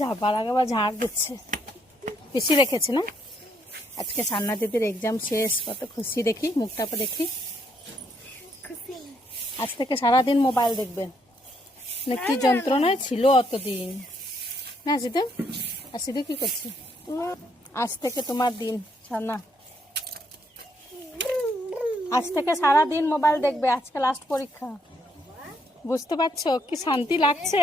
যাবার আগে আবার ঝাড় দিচ্ছে, বেশি রেখেছে না। আজকে সান্না দিদির এক্সাম শেষ, কত খুশি, দেখি মুখটা দেখি। আজ থেকে সারাদিন মোবাইল দেখবেন, মানে কি যন্ত্রণায় ছিল অতদিন না সিদ্ধু। আর সিদ্ধু কি করছে? আজ থেকে তোমার দিন সান্না, আজ থেকে সারাদিন মোবাইল দেখবে, আজকে লাস্ট পরীক্ষা। বুঝতে পারছো কি শান্তি লাগছে?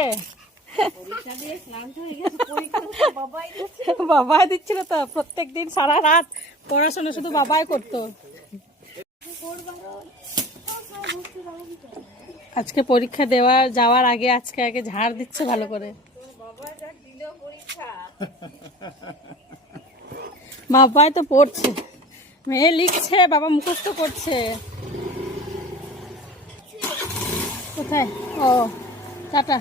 বাবাই দিচ্ছিল তো, প্রত্যেকদিন সারা রাত পড়াশোনা শুধু বাবাই করতো। আজকে পরীক্ষা দেওয়া যাওয়ার আগে আগে ঝাড় দিচ্ছে ভালো করে। বাবাই তো পড়ছে, মেয়ে লিখছে, বাবা মুখস্থ করছে। কোথায়? ও টাটা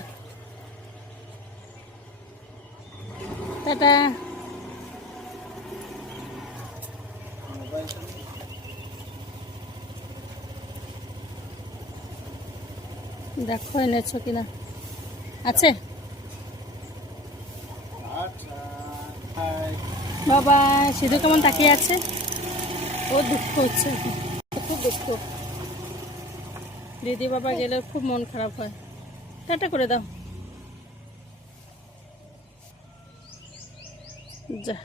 টাটা। দেখো এনেছো কিনা, আছে। বাবা সিধু কেমন তাকিয়ে আছে, ও দুঃখ হচ্ছে, খুব দুঃখ। দিদি বাবা গেলে খুব মন খারাপ হয়। টাটা করে দাও, যা।